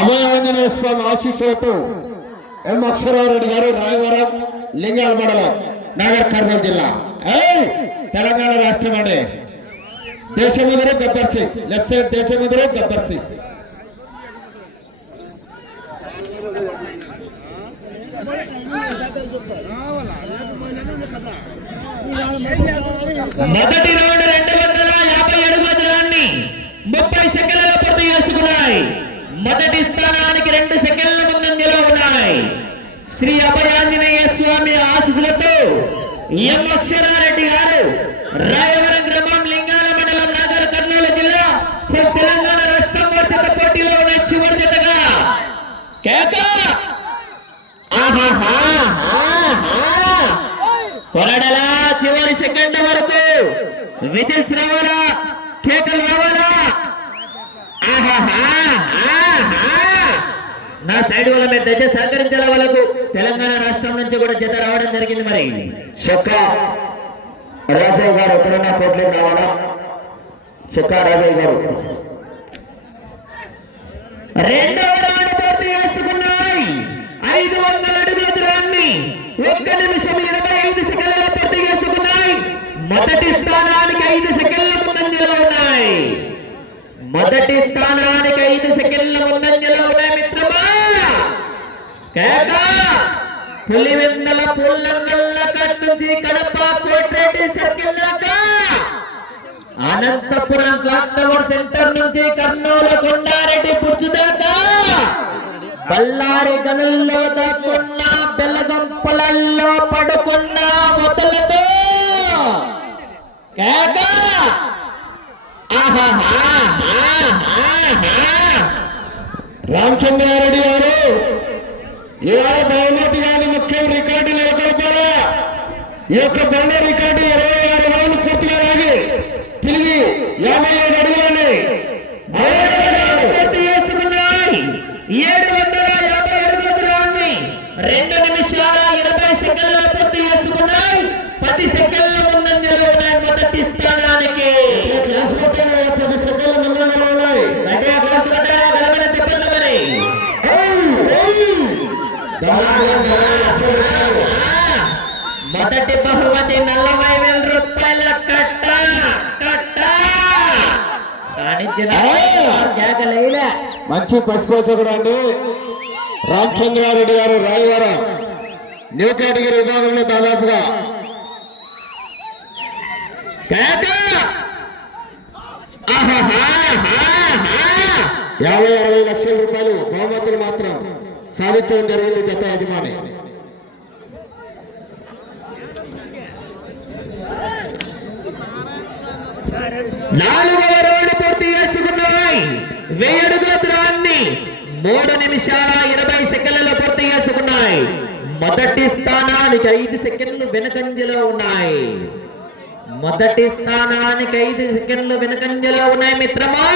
అభయాంజనేయ స్వామి ఆశీస్సులతో ఎం అక్షరారెడ్డి గారు రాయవరం లింగాల మండలం నాగర్ కర్నూలు జిల్లా తెలంగాణ రాష్ట్రం అండి. Desamuduru Gabbar Singh left side Desamuduru Gabbar Singh. మొదటి రౌండ్ 250 అడుగుల దూరాన్ని 30 సెకండ్లలో పూర్తి చేసుకున్నాయి. మొదటి స్థానానికి 2 సెకండ్ల ముందంజలో ఉన్నాయి. శ్రీ అభయాంజనేయ స్వామి ఆశీస్సులతో ఎం అక్షరారెడ్డి గారు రాయవరం గ్రామం లింగాల మండలం నాగర్ కర్నూలు జిల్లా తెలంగాణ రాష్ట్రం వర్షత పోటీలో ఉన్న చివరి జతగా కొరడలా చివరి సెకండ్ వరకు విజిల్స్ రావాలా, కేకలు రావాలా. నా సైడ్ వాళ్ళ మీద దయచేసి సహకరించాల వాళ్ళకు తెలంగాణ రాష్ట్రం నుంచి కూడా జత రావడం జరిగింది. మరి చెక్క రాజయ్య గారు ఎక్కడన్నా కోట్లకు రావాలా? చెక్క రాజయ్య గారు రెండవ రౌండ్ పూర్తి చేసుకున్నాయి. 500 అడుగుల దూరాన్ని 1 నిమిషం 25 సెకండ్లలో పూర్తి చేసుకున్నాయి. మొదటి స్థానానికి 5 సెకండ్ల ముందంజలో ఉన్నాయి. మొదటి స్థానానికి 5 సెకండ్ల ముందంజలో ఉన్నాయి మిత్రమా. పులివెందల పూలంగల్ల కట్ నుంచి కడప కోట్రెడ్డి సర్కిల్ దాకా, అనంతపురం క్లాక్ టవర్ సెంటర్ నుంచి కర్నూలు కొండారెడ్డి బుర్జు దాకా, బళ్ళారి గనుల్లో దాక్కున్న బెల్లగంపలలో పడుకున్న మొదలతో రామచంద్రారెడ్డి గారు ఇవాళ బహుమతి గారి ముఖ్యం రికార్డు నెలకొల్పారా. ఈ యొక్క బండ రికార్డు 26 రౌండ్లు పూర్తిగా లాగి తిరిగి 57 అడుగులని పూర్తి చేసుకున్నాయి. 750 అడుగుల దూరాన్ని 2 నిమిషాల 20 సెకండ్లలో పూర్తి చేసుకున్నాయి. 10 సెకండ్ల ముందంజలో ఉన్నాయి. మొదటి స్థానానికి క్లాస్ 10 సెకండ్ల ముందంజలో ఉన్నాయి. గట్టిగా క్లాస్ కట్టారా? బలమైన చెప్పండి మరి. మొదటి బహుమతి 40,000 రూపాయల కట్ట మంచి పశుపోషకుడు అండి రామచంద్రారెడ్డి గారు రాయవరం న్యూ కేటగిరీ విభాగంలో దాదాపుగా 50-60 లక్షల రూపాయలు బహుమతులు మాత్రం సాధించడం జరిగింది జత యజమాని. నాలుగవ రౌండ్ పూర్తి చేసుకున్నాయి. 1000 అడుగుల దూరాన్ని 3 నిమిషాల 20 సెకండ్లలో పూర్తి చేసుకున్నాయి. మొదటి స్థానానికి 5 సెకండ్లు వెనుకంజలో ఉన్నాయి. మొదటి స్థానానికి 5 సెకండ్లు వెనుకంజలో ఉన్నాయి మిత్రమా.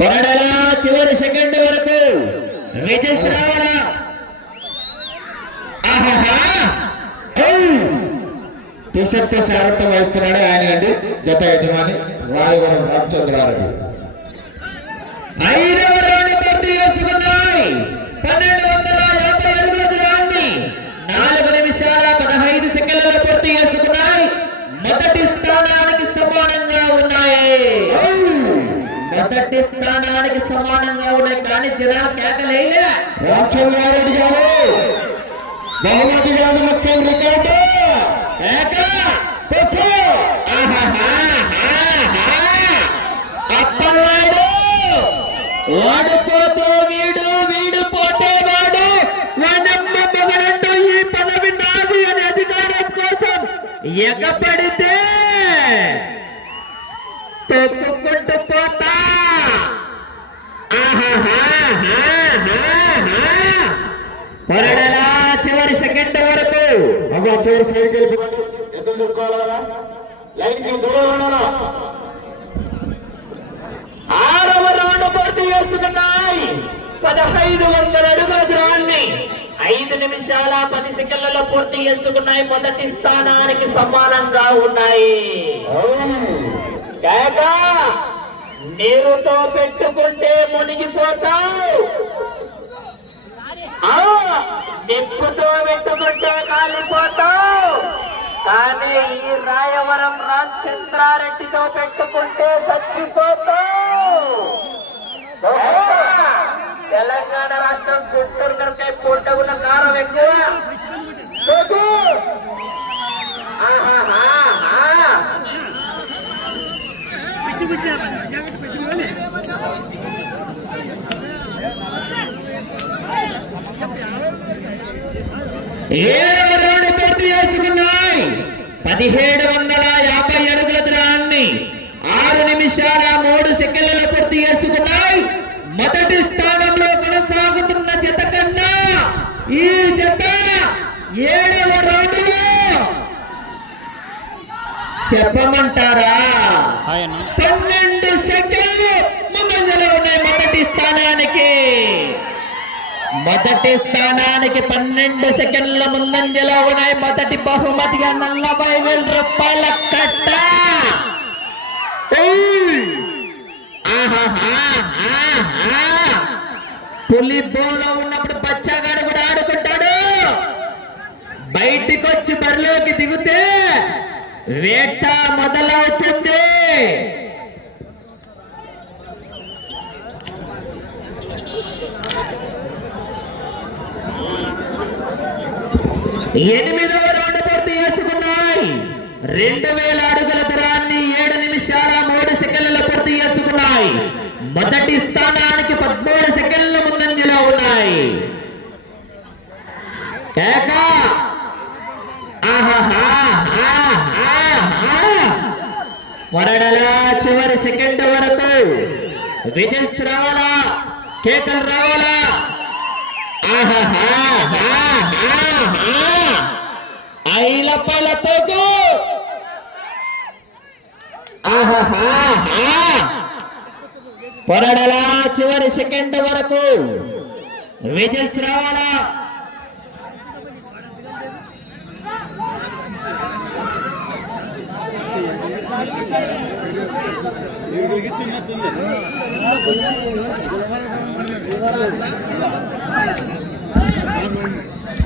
కొరడలా చివరి సెకండ్ వరకు విజిల్స్ రావాలా. టీషర్ట్తో సారథ్యం వహిస్తున్నాడు ఆయన అండి జత యజమాని రాయవరం రామచంద్రారెడ్డి. 5వ రౌండ్ పూర్తి చేసుకున్నాయి. 1250 అడుగుల దూరాన్ని 4 నిమిషాల 15 సెకండ్లలో పూర్తి చేసుకున్నాయి. మొదటి స్థానానికి సమానంగా ఉన్నాయి. మొదటి స్థానానికి సమానంగా ఉన్నాయి. కానీ జనాలు కేకలేలే. రామచంద్రారెడ్డి గారు బహుమతి గారు ముఖ్యం రికార్డు అప్పవాడు వాడిపోతూ వీడు పోతే వాడు వాడమ్మ మగడంటూ ఈ పదవి నాది అనే అధికారం కోసం ఎగపడితే తొక్కుకుంటూ పోతా. పొరడలా చివరి సెకండ్ వరకు అబ్బా చివరి సైడ్కి వెళ్ళిపోండి. ఎక్కడ దొరుకోవాలా లైన్ కి దూరం ఉండాలా. 6వ రౌండ్ పూర్తి చేసుకున్నాయి. 1500 అడుగుల దూరాన్ని 5 నిమిషాల 10 సెకండ్లలో పూర్తి చేసుకున్నాయి. మొదటి స్థానానికి సమానంగా ఉన్నాయి. కేక నీరుతో పెట్టుకుంటే మునిగిపోతావు, నిప్పుతో పెట్టుకుంటే కాలిపోతావు. కానీ ఈ రాయవరం రామచంద్రారెడ్డితో పెట్టుకుంటే చచ్చిపోతావు. తెలంగాణ రాష్ట్రం గుంటూరు కరకాయ పూటగుల కారం ఎక్కువ. పూర్తి చేసుకున్నాయి. 1750 అడుగుల దూరాన్ని 6 నిమిషాల 3 సెకండ్లలో పూర్తి చేసుకున్నాయి. మొదటి స్థానంలో కొనసాగుతున్న జత కన్నా ఈ జత 7వ రౌండ్లో చెప్పమంటారా 12 సెకండ్లు ముందంజలో ఉన్నాయి. మొదటి స్థానానికి 12 సెకండ్ల ముందంజలో ఉన్నాయి. మొదటి బహుమతిగా 40,000 రూపాయల కట్ట. పులి బోలో ఉన్నప్పుడు బచ్చాగాడు కూడా ఆడుకుంటాడు. బయటికి వచ్చి బరిలోకి దిగితే వేట మొదలవుతుంది. ఎనిమిదవ రౌండ్ పూర్తి చేసుకున్నాయి. 2000 అడుగుల దూరాన్ని 7 నిమిషాల 3 సెకండ్లలో పూర్తి చేసుకున్నాయి. మొదటి స్థానానికి 13 సెకండ్ల ముందంజలో ఉన్నాయి. వరడలా చివరి సెకండ్ వరకు విజిల్స్ రావాలా, కేకలు రావాలా. ఐలపలతో పొరడలా చివరి సెకండ్ వరకు విజిల్స్ రావాలా.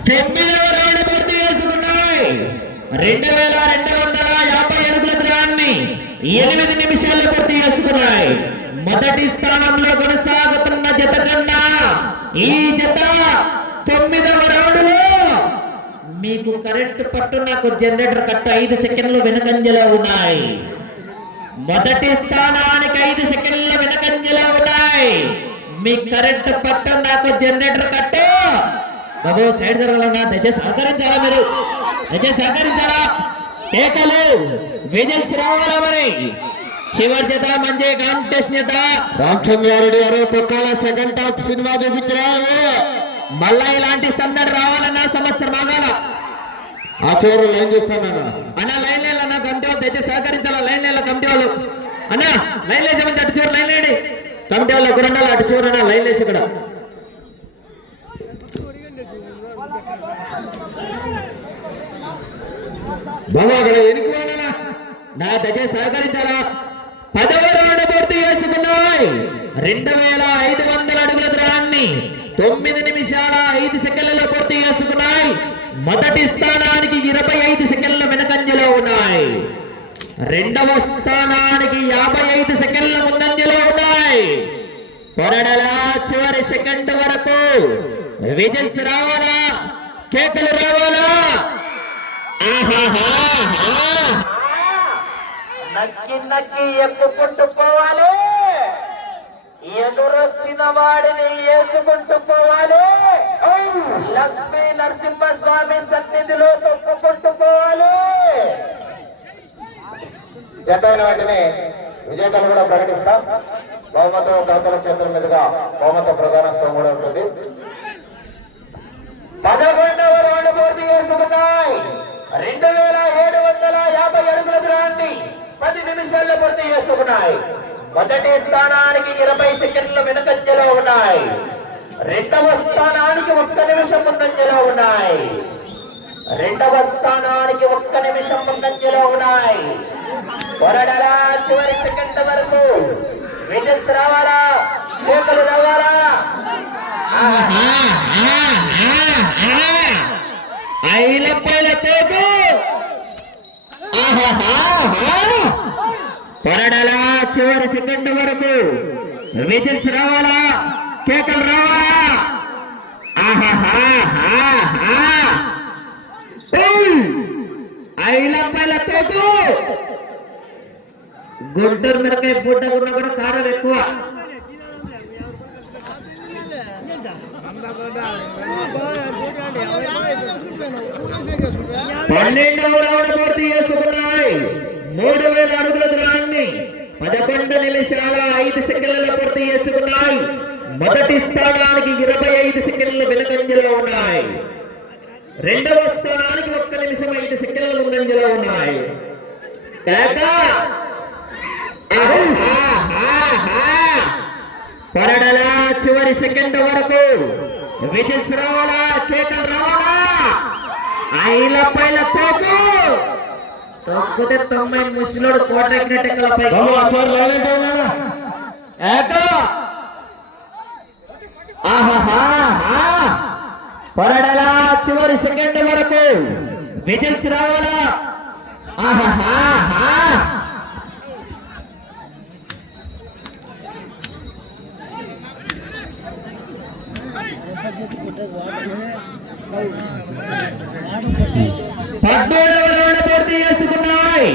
తొమ్మిదవ రౌండ్ పూర్తి చేసుకున్నాయి. 2250 అడుగుల దూరాన్ని 8 నిమిషాల్లో పూర్తి చేసుకున్నాయి. మొదటి స్థానంలో కొనసాగుతున్న జత కన్నా ఈ జత 9వ రౌండ్లో మీకు కరెంటు పట్టు నాకు జనరేటర్ కట్ట 5 సెకండ్లు వెనుకంజలో ఉన్నాయి. మొదటి స్థానానికి 5 సెకండ్ల వెనుకంజలో ఉన్నాయి. మీ కరెంటు పట్టు నాకు జనరేటర్ కట్టు. బాబు సైడ్ జరగాలన్నా దయచేసి సహకరించాలా, మీరు దయచేసి సహకరించాలా. కేకలు విజిల్స్ రావాలా. మరి చివరి జత మంచి కాంపిటీషన్ జత. రామచంద్రారెడ్డి గారు తొక్కాల సెకండ్ హాఫ్ సినిమా చూపించరావు. మళ్ళా ఇలాంటి సందడి రావాలన్నా సంవత్సరం ఆగాల. ఆ చివరి లైన్ చూస్తాను అన్న లైన్ అన్న కమిటీ వాళ్ళు తెచ్చి సహకరించాలా. లైన్ కమిటీ వాళ్ళు అన్న లైన్ లేసి అటు చివరి లైన్ లేండి. కమిటీ వాళ్ళు ఒక రెండాలి అటు చివరి అన్న లైన్ లేసి ఇక్కడ బాబా అక్కడ ఎన్నికైనా నా దగ్గర సహకరించాలా. 10వ రౌండ్ పూర్తి చేసుకున్నాయి. 2500 అడుగుల దూరాన్ని 9 నిమిషాల 5 సెకండ్లలో పూర్తి చేసుకున్నాయి. మొదటి స్థానానికి 25 సెకండ్ల వెనుకంజలో ఉన్నాయి. రెండవ స్థానానికి 55 సెకండ్ల ముందంజలో ఉన్నాయి. పొరడలా చివరి సెకండ్ వరకు విజిల్స్ రావాలా, కేకలు రావాలా. నక్కి నక్కి ఎక్కుకుంటూ పోవాలి. ఎదురొచ్చిన వాడిని వేసుకుంటూ పోవాలి. లక్ష్మీ నరసింహస్వామి సన్నిధిలో తొక్కుకుంటూ పోవాలి. జత అయిన వెంటనే విజేతలు కూడా ప్రకటిస్తాం. బహుమతి దాతల చేతుల మీదుగా బహుమతి ప్రధానత్వం కూడా ఉంటుంది. 11వ రౌండ్ పూర్తి చేసుకున్నాయి. 2750 అడుగుల దూరాన్ని 10 నిమిషాల్లో పూర్తి చేసుకున్నాయి. మొదటి స్థానానికి 20 సెకండ్ల వెనుకంజలో ఉన్నాయి. రెండవ స్థానానికి 1 నిమిషం ముందంజలో ఉన్నాయి. రెండవ స్థానానికి 1 నిమిషం ముందంజలో ఉన్నాయి. కొరడలా చివరి సెకండ్ వరకు విజిల్స్ రావాలా, కేకలు రావాలా? కొరడలా చివరి సెకండ్ వరకు విజిల్స్ రావాలా, కేకలు రావాలా? ఐలప్పలతో గుంటూరు మిరకాయ పూటకున్నా కూడా కారం ఎక్కువ. 12వ రౌండ్ పూర్తి చేసుకున్నాయి. 3000 అడుగుల దూరాన్ని 11 నిమిషాల 5 సెకండ్లలో పూర్తి చేసుకున్నాయి. మొదటి స్థానానికి 25 సెకండ్లు వెనుకంజలో ఉన్నాయి. రెండవ స్థానానికి 1 నిమిషం 5 సెకండ్ల ముందంజలో ఉన్నాయి. కొరడలా చివరి సెకండ్ వరకు విజిల్స్ రావాలా, కేకలు రావాలా? ఐలపైల తోకు తొక్కితే 90 ముసలోడు కోటెక్కినట్టెక్కలపై కొరడలా చివరి సెకండ్ వరకు విజిల్స్ రావాలా? పూర్తి చేసుకున్నాయి.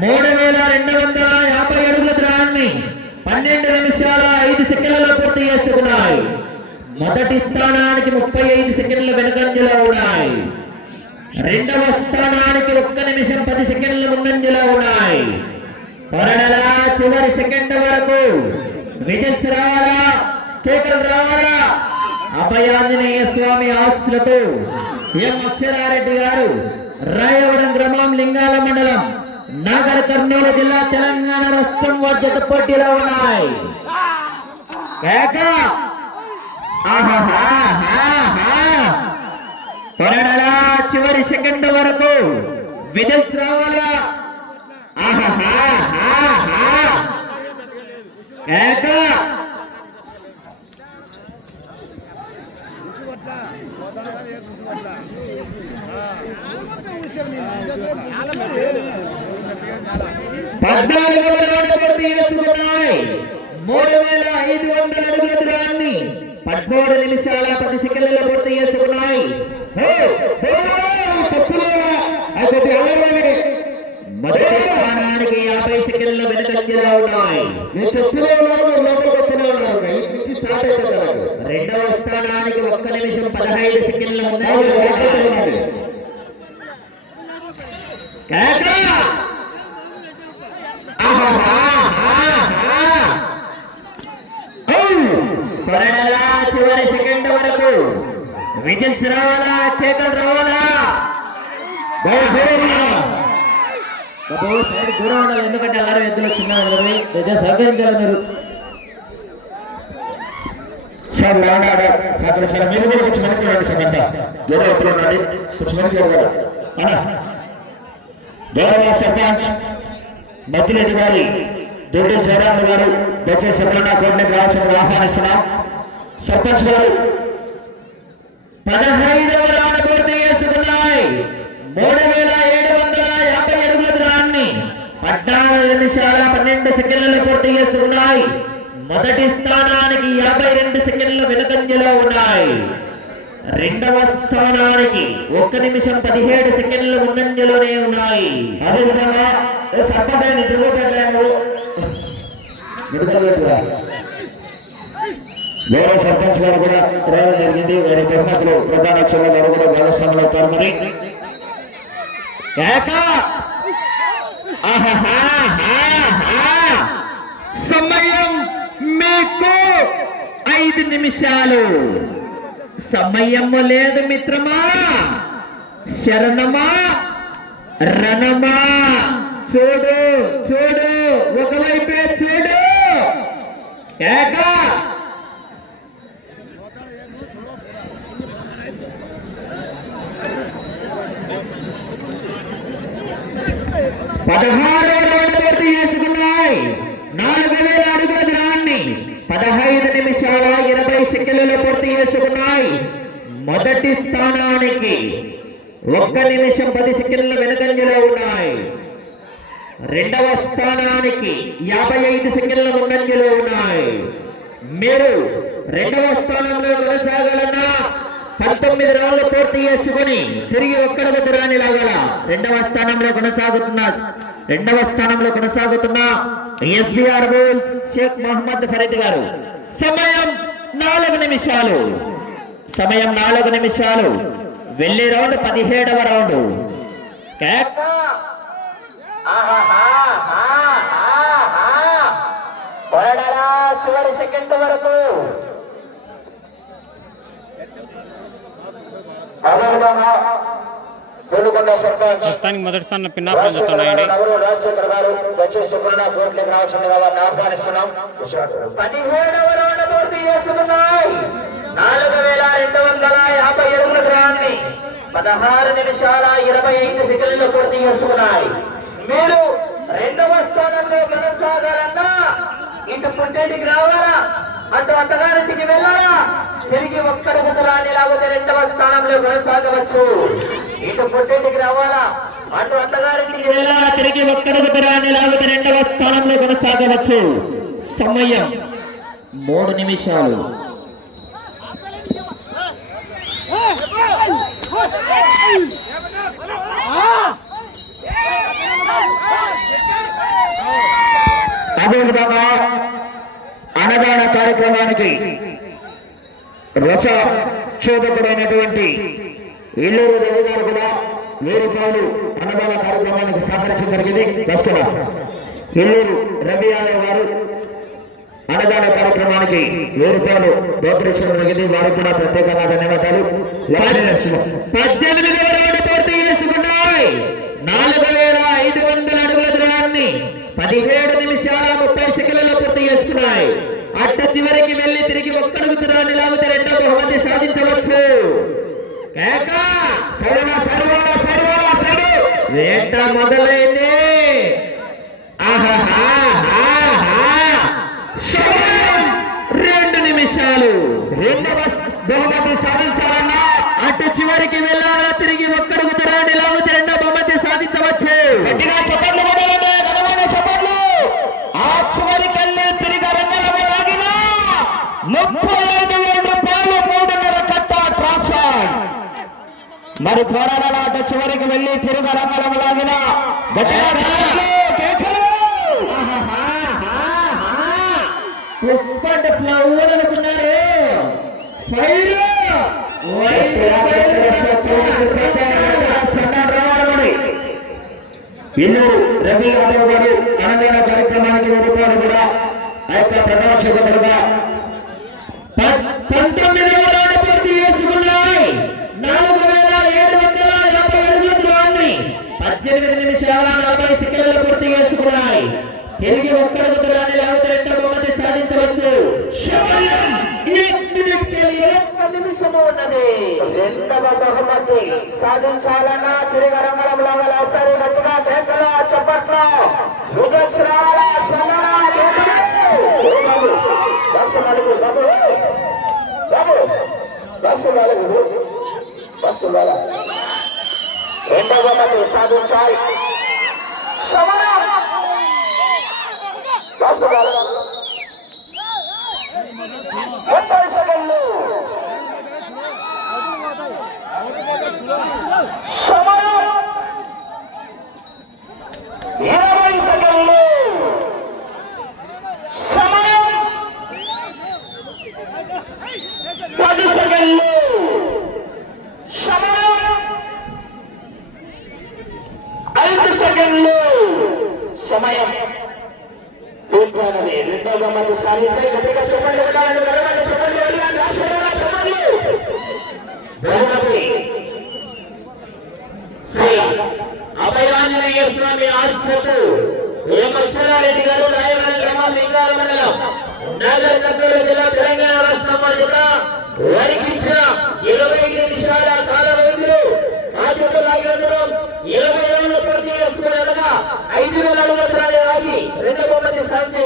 3250 అడుగుల దూరాన్ని 12 నిమిషాల 5 సెకండ్లలో పూర్తి చేసుకున్నాయి. మొదటి స్థానానికి 35 సెకండ్ల వెనుకంజలో ఉన్నాయి. రెండవ స్థానానికి 1 నిమిషం 10 సెకండ్ల ముందంజలో ఉన్నాయి. కొరడలా చివరి సెకండ్ వరకు విజిల్స్ రావాలా, కేకలు రావాలా? అభయాంజనేయ స్వామి ఆశీస్సులతో ఎం అక్షరారెడ్డి గారు రాయవరం గ్రామం, లింగాల మండలం, నాగర్ కర్నూలు జిల్లా, తెలంగాణ రాష్ట్రం జత పోటీలో ఉన్నాయి. కొరడలా చివరి సెకండ్ వరకు విజిల్స్ రావాలా? పూర్తి చేసుకున్నాయి. 3500 అడుగుల దూరాన్ని 13 నిమిషాల 10 సెకండ్లలో పూర్తి చేసుకున్నాయి. మొదటి స్థానానికి 50 సెకండ్ల వెనుకంజలో ఉన్నాయి. రెండవ స్థానానికి 1 నిమిషం 15 సెకండ్ల ముందు. కొరడలా చివరి సెకండ్ వరకు విజిల్స్ రావాలా, కేకలు రావాలా? సైడ్ దూరం ఉండాలి, ఎందుకంటే అందరూ ఎద్దులు చిన్న సహకరించాలి మీరు. సార్ సార్ మీరు కూడా కొంచెం మనకి రండి సార్. అంట ఎవరో ఎత్తులు ఉండండి, కొంచెం మనకి గౌరవ సర్పంచ్ మద్దిరెడ్డి గారి దొడ్డి జయరామ్ గారు దయచేసి ఎప్పుడన్నా కోట్లకి రావాల్సిందిగా ఆహ్వానిస్తున్నాం. సర్పంచ్ గారు 15వ రౌండ్ పూర్తి చేసుకున్నాయి. 3750 అడుగుల దూరాన్ని 14 నిమిషాల 12 సెకండ్లలో పూర్తి చేసుకున్నాయి. మొదటి స్థానానికి 52 సెకండ్ల వెనుకంజలో ఉన్నాయి. రెండవ స్థానానికి 1 నిమిషం 17 సెకండ్ల ముందంజలోనే ఉన్నాయి. అదేవిధంగా సర్పంచ్ తిరుగుతాను గౌరవ సర్పంచ్ గారు కూడా రావడం జరిగింది. వారి బహుమతులు ప్రధాన అక్షరాలు కూడా భాగస్వాములు అవుతారు. మరి సమయం మీకు 5 నిమిషాలు సమయం లేదు మిత్రమా. శరణమా రణమా చూడు చూడు ఒకవైపే చూడు. ఏక 16వ రౌండ్ పూర్తి చేసుకున్నాయి. 4000 అడుగుల దూరాన్ని 15 నిమిషాల 20 సెకండ్లలో పూర్తి చేసుకున్నాయి. మొదటి స్థానానికి 1 నిమిషం 10 సెకండ్ల వెనుకంజలో ఉన్నాయి. రెండవ స్థానానికి 55 సెకండ్ల ముందంజలో ఉన్నాయి. మీరు రెండవ స్థానంలో కొనసాగాలన్నా 19 రౌండ్లు పూర్తి చేసుకుని తిరిగి ఒక్కడుగు దూరాన్ని లాగాల. రెండవ స్థానంలో కొనసాగుతున్న ఎస్బిఆర్ బుల్స్ షేక్ మహమ్మద్ ఫరీద్ గారు. సమయం 4 నిమిషాలు. సమయం 4 నిమిషాలు. వెళ్ళే రౌండ్ 17వ రౌండ్. చివరి సెకండ్ వరకు ప్రస్తుతానికి మొదటి స్థానంలో పిన్నాపురం చేస్తున్నాయండి. రాజశేఖర్ గారు వచ్చేసి కోట్లకి రావాల్సిందిగా వారిని ఆహ్వానిస్తున్నాం. 17వ రౌండ్ పూర్తి చేసుకున్నాయి. 4250 అడుగుల దూరాన్ని 16 నిమిషాల 25 సెకండ్లు పూర్తి చేసుకున్నాయి. మీరు రెండవ స్థానంలో కొనసాగాలన్నా ఇటు పుట్టేటికి రావాలా, అటు అత్తగారింటికి వెళ్ళాలా, తిరిగి ఒక్కడుగు దూరాన్ని లాగితే రెండవ స్థానంలో కొనసాగవచ్చు. ఇటు పుట్టేటికి రావాలా, అటు అత్తగారింటికి వెళ్ళాలా, తిరిగి ఒక్కడుగు దూరాన్ని లాగితే రెండవ స్థానంలో కొనసాగవచ్చు. సమయం 3 నిమిషాలు. అదేవిధంగా అన్నదాన కార్యక్రమానికి రస చోదకుడైనటువంటి ఏలూరు రవి గారు కూడా 1000 రూపాయలు అన్నదాన కార్యక్రమానికి సహకరించడం జరిగింది. నమస్కార ఏలూరు రవి యాదవ్ గారు అన్నదాన కార్యక్రమానికి 1000 రూపాయలు దోపరించడం జరిగింది. వారికి కూడా ప్రత్యేకంగా ధన్యవాదాలు. 18వ రౌండ్ పూర్తి చేసుకున్నాయి. 4500 అడుగుల దూరాన్ని 17 నిమిషాల 30 సెకండ్లలో పూర్తి చేసుకున్నాయి. అట్ట చివరికి వెళ్లి తిరిగి ఒక్కడుగు దూరాన్ని లాగితే రెండో బహుమతి సాధించవచ్చు. వేట మొదలైంది. సమయం 2 నిమిషాలు. రెండవ బహుమతి సాధించాలన్నా అటు చివరికి వెళ్ళాలా, తిరిగి ఒక్కడుగు దూరాన్ని లాగితే రెండో బహుమతి సాధించవచ్చు. గట్టిగా చెప్పండి, చెప్పండి. ఆ చివరికి వెళ్ళి తిరిగి రంగంలో లాగిన 35,000 రూపాయలు 3.5 కట్ట ట్రాన్స్ఫర్. మరి పోరాడాల అటు చివరికి వెళ్ళి తిరిగి రంగంలో లాగిన పుష్పండ్ ఫ్లవర్ అనుకున్నారు. ఇల్లూరు రవి యాదవ్ గారు అన్నదాన కార్యక్రమానికి 1000 రూపాయలు కూడా ఆ యొక్క ప్రధానగా 19వ రౌండ్ పూర్తి చేసుకున్నాయి. 4750 అడుగుల దూరాన్ని 18 నిమిషాల 40 సెకండ్లలో పూర్తి చేసుకున్నాయి. తిరిగి ఒక్కడుగు దూరాన్ని లాగితే రెండో బహుమతి సాధించవచ్చు. సమయం 1 నిమిషము ఉన్నది. రెండవ బహుమతి సాధించాలన్నా తిరిగి రంగంలో లాగాలి. ఒకసారి గట్టిగా కేకలు చప్పట్లు విజయశ్రాల రెండవ బహుమతి సాధించాలి. సమయం 30 సెకండ్లు. సమయం 20 సెకండ్లు. సమయం 10 సెకండ్లు. సమయం 5 సెకండ్లు. సమయం పూర్తయినది. రెండవ బహుమతి సాధించే అభయాంజనేయ స్వామి ఆశీస్సులతో ఎం అక్షరారెడ్డి గారు రాయవరం గ్రామం లింగాల మండలం నగర కర్నూలు జిల్లా తెలంగాణ రాష్ట్రం వారి కూడా వారికిచ్చిన 25 నిమిషాల కాల వ్యవధిలో బాధ్యత లాగినందుకు 20 రౌండ్లు పూర్తి చేసుకుని 5,000 అడుగుల ఆగి రెండవ బహుమతి సాధించే